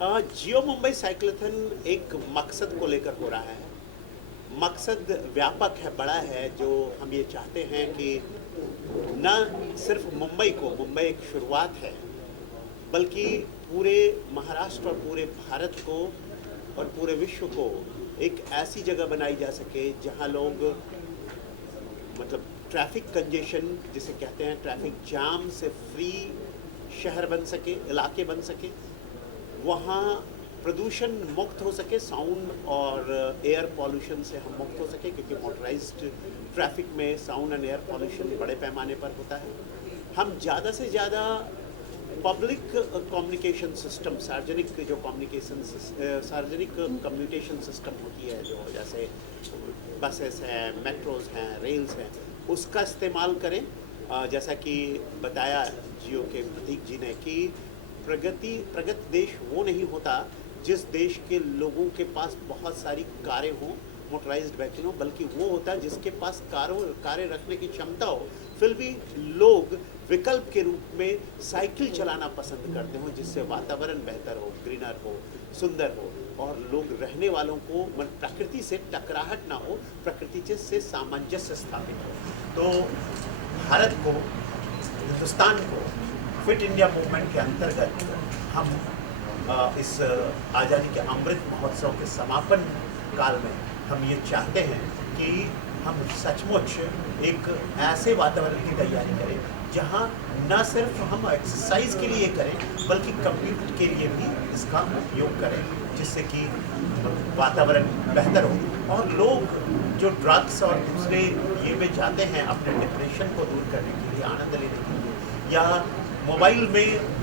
जियो Mumbai cyclothon एक मकसद को लेकर हो रहा है। मकसद व्यापक है, बड़ा है। जो हम ये चाहते हैं कि न सिर्फ मुंबई एक शुरुआत है, बल्कि पूरे महाराष्ट्र और पूरे भारत को और पूरे विश्व को एक ऐसी जगह बनाई जा सके जहां लोग, मतलब ट्रैफिक कंजेशन जिसे कहते हैं, ट्रैफिक जाम से फ्री शहर बन सके, इलाके बन सके, वहाँ प्रदूषण मुक्त हो सके, साउंड और एयर पॉल्यूशन से हम मुक्त हो सके, क्योंकि मोटराइज्ड ट्रैफिक में साउंड एंड एयर पॉल्यूशन बड़े पैमाने पर होता है। हम ज़्यादा से ज़्यादा पब्लिक कम्युनिकेशन सिस्टम, सार्वजनिक कम्युनिकेशन सिस्टम होती है, जो जैसे बसेस हैं, मेट्रोज हैं, रेल्स हैं, उसका इस्तेमाल करें। जैसा कि बताया जियो के प्रतीक जी ने कि प्रगत देश वो नहीं होता जिस देश के लोगों के पास बहुत सारी कारें हों, मोटराइज्ड व्हीकल हो, बल्कि वो होता है जिसके पास कारें रखने की क्षमता हो, फिर भी लोग विकल्प के रूप में साइकिल चलाना पसंद करते हो, जिससे वातावरण बेहतर हो, ग्रीनर हो, सुंदर हो, और लोग रहने वालों को प्रकृति से टकराहट ना हो, प्रकृति से सामंजस्य स्थापित हो। तो भारत को, हिंदुस्तान को फिट इंडिया मूवमेंट के अंतर्गत हम इस आज़ादी के अमृत महोत्सव के समापन काल में हम ये चाहते हैं कि हम सचमुच एक ऐसे वातावरण की तैयारी करें जहां न सिर्फ हम एक्सरसाइज के लिए करें, बल्कि कम्यूट के लिए भी इसका उपयोग करें, जिससे कि वातावरण बेहतर हो और लोग जो ड्रग्स और दूसरे ये में जाते हैं अपने डिप्रेशन को दूर करने के लिए, आनंद लेने के लिए, या मोबाइल में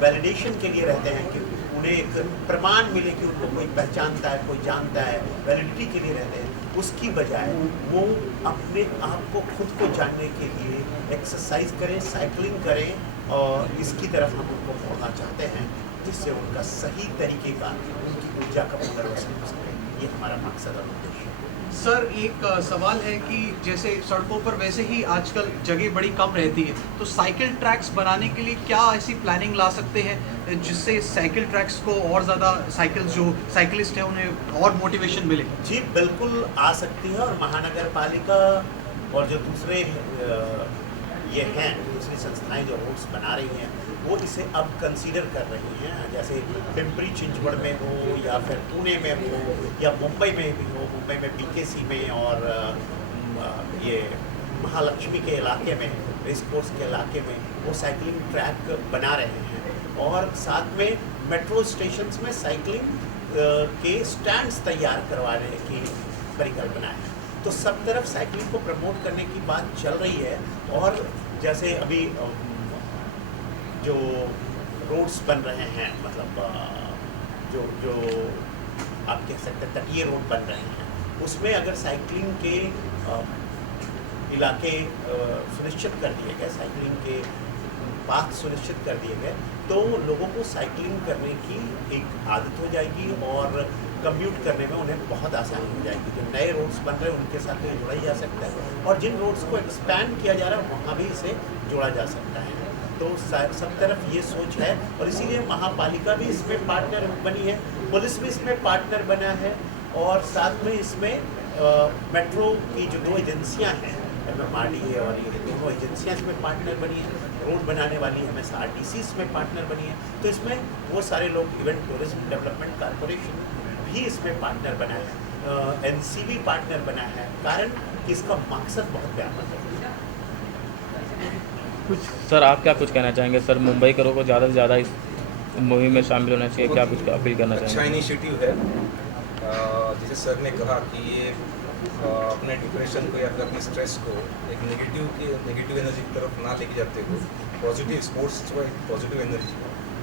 वैलिडेशन के लिए रहते हैं कि उन्हें एक प्रमाण मिले कि उनको कोई पहचानता है, कोई जानता है, वैलिडिटी के लिए रहते हैं, उसकी बजाय वो अपने आप को, खुद को जानने के लिए एक्सरसाइज करें, साइकिलिंग करें, और इसकी तरफ हम उनको मोड़ना चाहते हैं, जिससे उनका सही तरीके का, उनकी ऊर्जा का पुनर्वसन हो सके। ये हमारा मकसद और उद्देश्य है। सर, एक सवाल है कि जैसे सड़कों पर वैसे ही आजकल जगह बड़ी कम रहती है, तो साइकिल ट्रैक्स बनाने के लिए क्या ऐसी प्लानिंग ला सकते हैं जिससे साइकिल ट्रैक्स को और ज़्यादा जो साइकिलिस्ट हैं उन्हें और मोटिवेशन मिले? जी बिल्कुल आ सकती है, और महानगर पालिका और जो दूसरे ये हैं, दूसरी संस्थाएं जो रोड्स बना रही हैं, वो इसे अब कंसीडर कर रही हैं। जैसे पिंपरी चिंचवड़ में हो, या फिर पुणे में हो, या मुंबई में भी हो, मुंबई में बीकेसी में, और ये महालक्ष्मी के इलाके में, रेस कोर्स के इलाके में वो साइकिलिंग ट्रैक बना रहे हैं, और साथ में मेट्रो स्टेशंस में साइकिलिंग के स्टैंड्स तैयार करवाने की परिकल्पना है। तो सब तरफ साइकिलिंग को प्रमोट करने की बात चल रही है। और जैसे अभी जो रोड्स बन रहे हैं, मतलब जो जो आप कह सकते हैं तटीय रोड बन रहे हैं, उसमें अगर साइकिलिंग के इलाके सुनिश्चित कर दिए गए, साइकिलिंग के पाथ सुनिश्चित कर दिए गए, तो लोगों को साइकिलिंग करने की एक आदत हो जाएगी, और कम्यूट करने में उन्हें बहुत आसानी हो जाएगी। जो नए रोड्स बन रहे हैं उनके साथ तो ये जोड़ा ही जा सकता है, और जिन रोड्स को एक्सपैंड किया जा रहा है वहाँ भी इसे जोड़ा जा सकता है। तो सब तरफ ये सोच है, और इसीलिए महापालिका भी इसमें पार्टनर बनी है, पुलिस भी इसमें पार्टनर बना है, और साथ में इसमें मेट्रो की जो 2 एजेंसियाँ हैं, MMRDA और ये दोनों एजेंसियाँ इसमें पार्टनर बनी है, रोड बनाने वाली MSRTC इसमें पार्टनर बनी है। तो इसमें वो सारे लोग, इवेंट टूरिज्म डेवलपमेंट कॉर्पोरेशन भी इसमें पार्टनर बना है, NCB पार्टनर बना है, कारण कि इसका मकसद बहुत व्यापक है। सर, आप क्या कुछ कहना चाहेंगे? सर, मुंबई करों को ज़्यादा से ज़्यादा इस मुहिम में शामिल होना चाहिए, क्या कुछ अपील करना चाहेंगे? अच्छा इनिशिएटिव है। जैसे सर ने कहा कि ये अपने डिप्रेशन को या फिर अपने स्ट्रेस को एक नेगेटिव एनर्जी की तरफ ना लेके जाते हो, पॉजिटिव स्पोर्ट्स को एक पॉजिटिव एनर्जी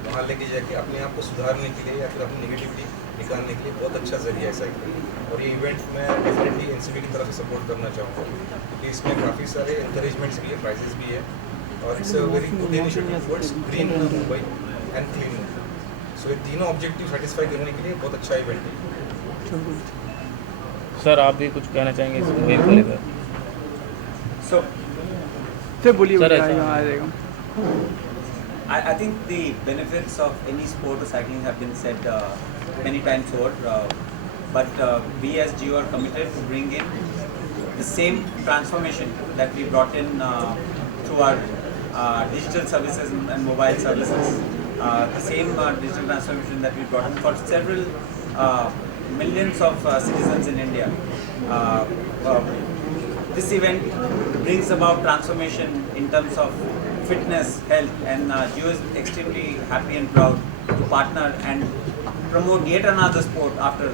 वहाँ लेके जाके अपने आप को सुधारने के लिए या फिर अपनी नेगेटिविटी निकालने के लिए बहुत अच्छा जरिया है साइकिल। और ये इवेंट मैं डेफिनेटली NCB की तरफ से सपोर्ट करना चाहूँगा, क्योंकि इसमें काफ़ी सारे इंकरेजमेंट्स भी है, प्राइजेस भी है, और it's a very good initiative towards green Mumbai and clean Mumbai. So ये तीनों ऑब्जेक्टिव सेटिस्फाई करने के लिए बहुत अच्छा इवेंट है। सर, आप भी कुछ कहना चाहेंगे इस मुहिम को लेकर? सर बोलिए, सर, आ जाएगा। I think the benefits of any sport of cycling have been said many times over, but we as Geo are committed to bring in the same transformation that we brought in through our digital services and mobile services. The same digital transformation that we brought in for several millions of citizens in India. This event brings about transformation in terms of fitness, health, and Geo is extremely happy and proud to partner and promote yet another sport after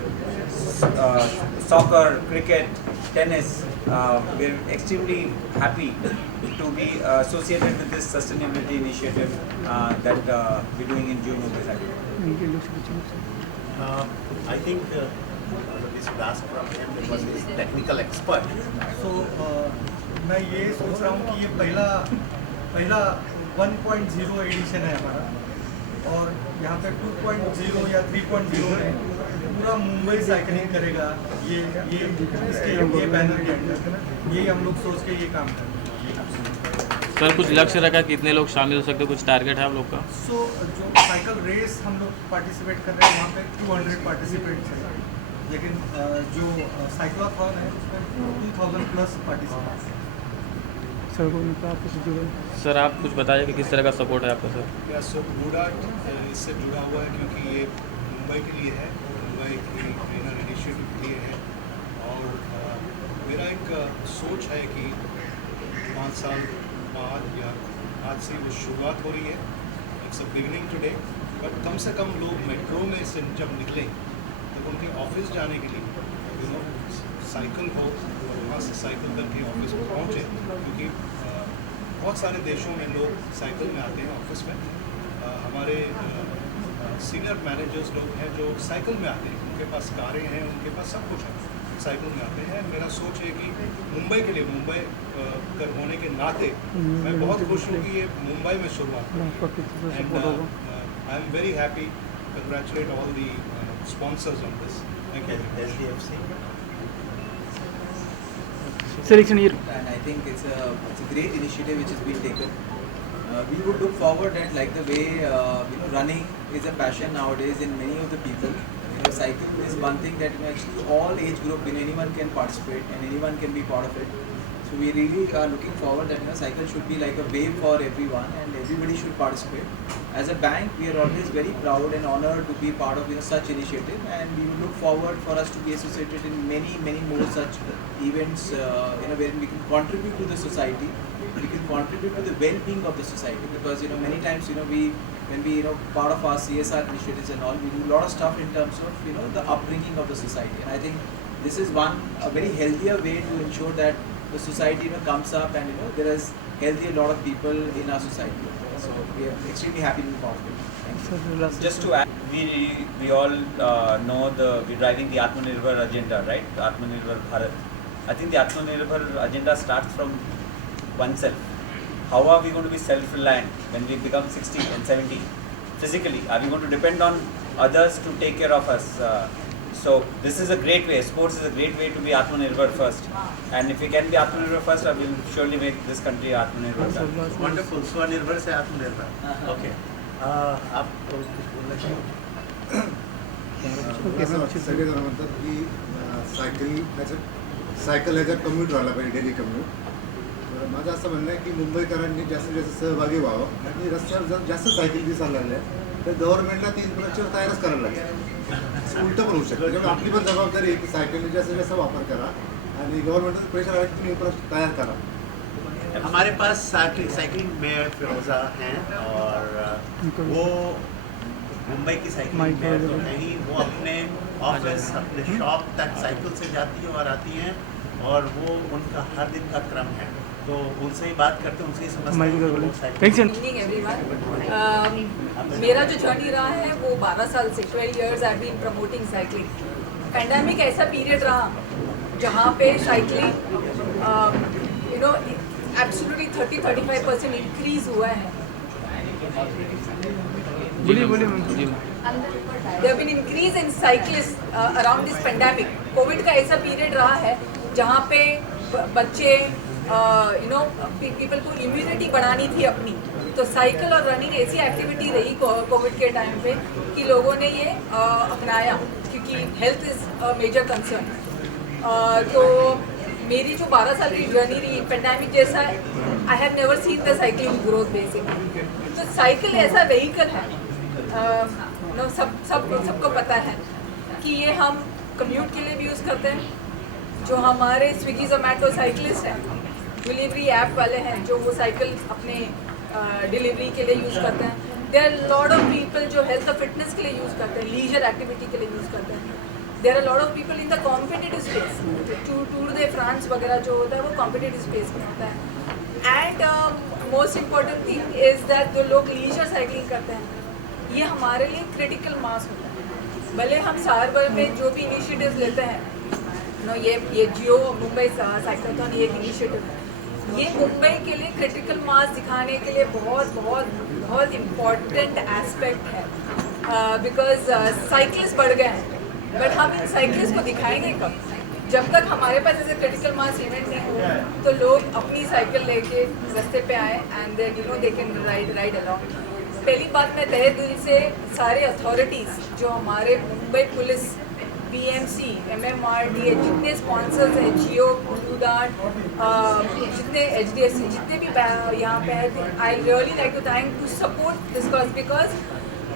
soccer, cricket, tennis. We're extremely happy to be associated with this sustainability initiative that we're doing in Geo Mumbai Cycling. I think we should ask from him because he is technical expert. So मैं ये सोच रहा हूँ कि ये पहला 1.0 addition है हमारा, और यहाँ पे 2.0 या 3.0 है, पूरा मुंबई साइकिलिंग करेगा ये इसके बैनर के अंदर। ये हम लोग सोच के ये काम कर रहे हैं। सर कुछ लक्ष्य रखा कितने लोग शामिल हो सकते हैं, कुछ टारगेट है आप लोग का? सो जो साइकिल रेस हम लोग पार्टिसिपेट कर रहे हैं वहाँ पे 200 पार्टिसिपेंट्स हैं, लेकिन जो साइक्लोथॉन है उसमें 2000 प्लस पार्टिसिपेंट्स हैं। सर आप कुछ बताइए कि किस तरह का सपोर्ट है आपका? सर या सो बूडाट इससे जुड़ा हुआ है क्योंकि ये मुंबई के लिए है, मुंबई की ट्रेनर इनिशिएटिव के लिए है, और मेरा एक सोच है कि 5 साल बाद या आज से वो शुरुआत हो रही है, it's a beginning today, but कम से कम लोग मेट्रो में से जब निकलें तो उनके ऑफिस जाने के लिए साइकिल हो और वहाँ से साइकिल करके ऑफिस में पहुँचे, क्योंकि बहुत सारे देशों में लोग साइकिल में आते हैं ऑफिस में। हमारे सीनियर मैनेजर्स लोग हैं जो साइकिल में आते हैं, उनके पास कारें हैं, उनके पास सब कुछ है, साइकिल में आते हैं। मेरा सोच है कि मुंबई के लिए, मुंबई कर होने के नाते मैं बहुत खुश हूँ कि ये मुंबई में शुरुआत हुई, and I am very happy, congratulate all the sponsors on this. Thank you. SDFC selection year. And I think it's a great initiative which has been taken. We would look forward that, like the way running is a passion nowadays in many of the people. Cycling is one thing that actually all age group, anyone can participate and anyone can be part of it. So we really are looking forward that cycle should be like a wave for everyone and everybody should participate. As a bank, we are always very proud and honored to be part of such initiative, and we will look forward for us to be associated in many more such events where we can contribute to the society, we can contribute to the well-being of the society, because many times when we part of our CSR initiatives and all, we do a lot of stuff in terms of the upbringing of the society, and I think this is a very healthier way to ensure that the society comes up and there is healthy a lot of people in our society. So we are extremely happy to be part of it. Thank you. Just to add, we all know we're driving the Atmanirbhar agenda, right? The Atmanirbhar Bharat. I think the Atmanirbhar agenda starts from oneself. How are we going to be self-reliant when we become 60 and 70? Physically, are we going to depend on others to take care of us? So this is a great way. Sports is a great way to be Atmanirbhar first. And if we can be Atmanirbhar first, I will surely make this country Atmanirbhar. Wonderful, स्वनिर्भर से आत्मनिर्भर। Okay, आप कुछ बोलना चाहिए? सगळे जण म्हणतात की सायकल ह्याचा कम्यूट व्हायला पाहिजे, डेली कम्यूट. तर माझं असं म्हणणं आहे की मुंबईकरांनी जास्तीत जास्त सहभागी व्हावं, आणि रस्त्यावर जर जास्त सायकल दिसायला लागल्या तर गव्हर्नमेंटला ती इन्फ्रास्ट्रक्चर तयारच करायला लागेल. उलटं पण होऊ शकतं. त्यामुळे आपली पण जबाबदारी आहे की सायकलने जास्तीत जास्त वापर करा आणि गव्हर्नमेंटचं प्रेशर आहे की तुम्ही इन्फ्रास्ट्रक्चर तयार करा. हमारे पास साइकिलिंग में फिरोज़ा हैं और वो मुंबई की साइकिलिंग में तो नहीं, वो अपने ऑफिस, अपने शॉप तक साइकिल से जाती हैं और आती हैं, और वो उनका हर दिन का क्रम है, तो उनसे ही बात करते हैं, उनसे ही समझते हैं। मेरा जो जर्नी रहा है वो 12 साल से 12 years I been promoting cycling. Pandemic ऐसा पीरियड रहा जहाँ पे साइकिलिंग एब्सोल्युटली 30-35% इंक्रीज हुआ है। There have been increase in cyclists around this pandemic. Covid का ऐसा पीरियड रहा है जहाँ पे बच्चे पीपल को इम्यूनिटी बढ़ानी थी अपनी, तो साइकिल और रनिंग ऐसी एक्टिविटी रही कोविड के टाइम पे कि लोगों ने ये अपनाया, क्योंकि health is a major concern. तो मेरी जो 12 साल की जर्नी रही पेंडेमिक जैसा, I have never seen the cycling growth basically. तो साइकिल ऐसा व्हीकल है, सबको पता है कि ये हम कम्यूट के लिए भी यूज़ करते हैं। जो हमारे स्विगी जोमेटो साइकिलिस्ट हैं, डिलीवरी ऐप वाले हैं, जो वो साइकिल अपने डिलीवरी के लिए यूज़ करते हैं। There are lot of people जो हेल्थ और फिटनेस के लिए यूज़ करते हैं, लीजर एक्टिविटी के लिए यूज़ करते हैं। There are lot of people in the competitive space, tour de France वगैरह जो होता है वो कॉम्पिटिटिव स्पेस में होता है। And most important thing is that जो लोग लीजर साइकिलिंग करते हैं, ये हमारे लिए क्रिटिकल मास होता है। भले हम साल भर में जो भी इनिशिएटिव्स लेते हैं, ये जियो मुंबई साइकिलथॉन ये एक इनिशिएटिव है, ये मुंबई के लिए क्रिटिकल मास दिखाने के लिए बहुत बहुत बहुत इम्पॉर्टेंट एस्पेक्ट है। बिकॉज साइकिलिस्ट बढ़ गए हैं, बट हम इन साइकिलिस्ट को दिखाएंगे कब? जब तक हमारे पास ऐसे क्रिटिकल मास इवेंट नहीं हो तो लोग अपनी साइकिल लेके रास्ते पे आए and they can ride along. पहली बात मैं तहे दिल से सारे अथॉरिटीज़ जो हमारे मुंबई पुलिस, BMC, MMRDA, जितने स्पॉन्सर्स हैं, जियो, उड़ान, जितने HDFC, जितने भी यहाँ पे हैं, I really like to thank to support this cause. Because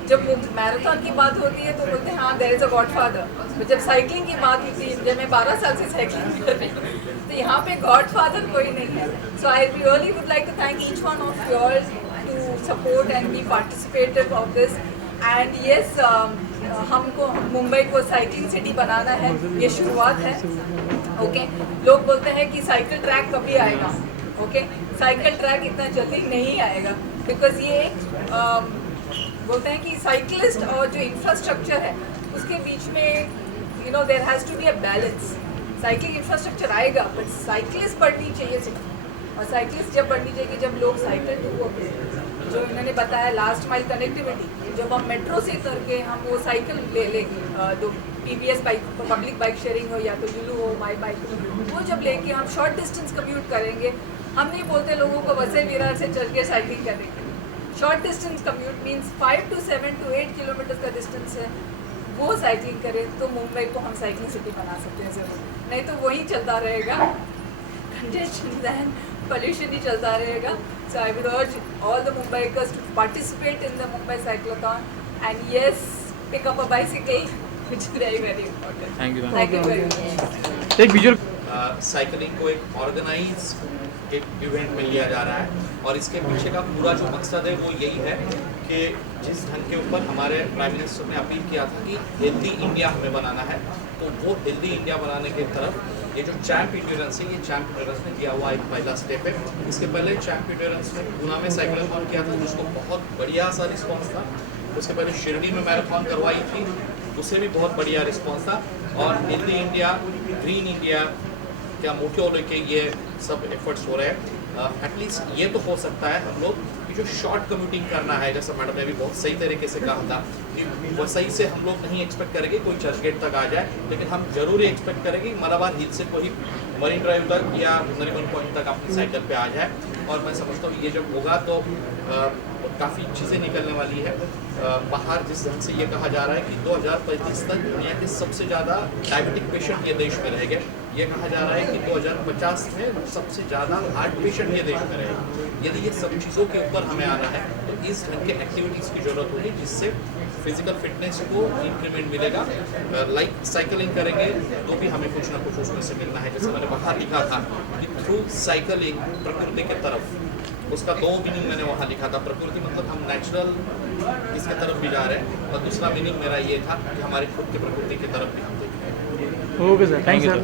जब मैराथन की बात होती है तो बोलते हैं हाँ देयर इज़ अ गॉडफादर, तो जब साइकिलिंग की बात होती है, जब मैं 12 साल से साइकिलिंग कर रही हूँ, तो यहाँ पे गॉडफादर कोई नहीं है। So I really would like to thank each one of your to support and be participative of this. And yes, हमको मुंबई को साइकिलिंग सिटी बनाना है, ये शुरुआत है। ओके, लोग बोलते हैं कि साइकिल ट्रैक कभी आएगा। ओके, साइकिल ट्रैक इतना जल्दी नहीं आएगा, बिकॉज ये बोलते हैं कि साइकिलिस्ट और जो इंफ्रास्ट्रक्चर है उसके बीच में there has to be a balance. Cycling infrastructure आएगा बट साइकिलिस्ट बढ़नी चाहिए सिटी, और साइकिलिस्ट जब बढ़नी चाहिए जब लोग साइकिल टू जो इन्होंने बताया लास्ट माइल कनेक्टिविटी, जब हम मेट्रो से उतर के हम वो साइकिल ले लेंगे, दो PBS bike, public bike sharing हो या तो यूलू हो, माई बाइक हो, वो जब लेके हम शॉर्ट डिस्टेंस कम्यूट करेंगे। हम नहीं बोलते लोगों को वैसे विरार से चल के साइकिलिंग करेंगे। Short distance commute means 5 to 7 to 8 kilometre का डिस्टेंस है, वो साइकिलिंग करें तो मुंबई को हम साइकिलिंग सिटी बना सकते हैं ज़रूर। नहीं तो वही चलता रहेगा, कंजेशन दैन pollution ही चलता रहेगा। So I would urge all the Mumbaikars to participate in the Mumbai Cyclothon and yes, pick up a bicycle, which is very very important. Thank you. Thank you very much. एक visual cycling को एक organise एक event में लिया जा रहा है, और इसके पीछे का पूरा जो मकसद है वो यही है कि जिस ढंग के ऊपर हमारे प्राइम मिनिस्टर ने अपील किया था कि हेल्दी इंडिया हमें बनाना है, तो वो हेल्दी इंडिया बनाने की तरफ ये जो चैम्प इंड्योरेंस है, ये चैम्प इंड्योरेंस ने दिया हुआ एक पहला स्टेप है। इसके पहले चैम्प इंड्योरेंस ने पूना में साइकिलोथॉन किया था, जिसको बहुत बढ़िया सा रिस्पॉन्स था। उसके पहले शिरडी में मैराथन करवाई थी, उसे भी बहुत बढ़िया रिस्पॉन्स था। और हेल्दी इंडिया, ग्रीन इंडिया क्या मोटिव लेके ये सब एफर्ट्स हो रहे हैं। एटलीस्ट ये तो हो सकता है हम लोग कि जो शॉर्ट कम्यूटिंग करना है, जैसा मैडम ने भी बहुत सही तरीके से कहा था कि वैसे ही से हम लोग नहीं एक्सपेक्ट करेंगे कोई चर्च गेट तक आ जाए, लेकिन हम जरूर एक्सपेक्ट करेंगे कि मलाबार हिल से कोई मरीन ड्राइव तक या नरीमन पॉइंट तक अपनी साइकिल पे आ जाए। और मैं समझता हूँ ये जब होगा तो काफ़ी चीज़ें निकलने वाली है बाहर। जिस ढंग से ये कहा जा रहा है कि 2035 तक दुनिया के सबसे ज़्यादा डायबिटिक पेशेंट ये देश में रहेंगे। ये कहा जा रहा है कि 2050 में सबसे ज़्यादा हार्ट पेशेंट ये देश में रहेंगे। यदि ये सब चीज़ों के ऊपर हमें आना है तो इस ढंग के एक्टिविटीज़ की ज़रूरत होगी, जिससे फिजिकल फिटनेस को इंक्रीमेंट मिलेगा। लाइक साइकिलिंग करेंगे तो भी हमें कुछ ना कुछ उसमें से मिलना है। जैसे मैंने बाहर लिखा था कि थ्रू साइकिलिंग प्रकृति के तरफ, उसका 2 मीनिंग मैंने वहाँ लिखा था। प्रकृति मतलब हम नेचुरल इसके तरफ भी जा रहे हैं, और दूसरा मीनिंग मेरा ये था कि हमारी खुद की प्रकृति की तरफ भी हम देख रहे हैं। Okay sir, thank you sir.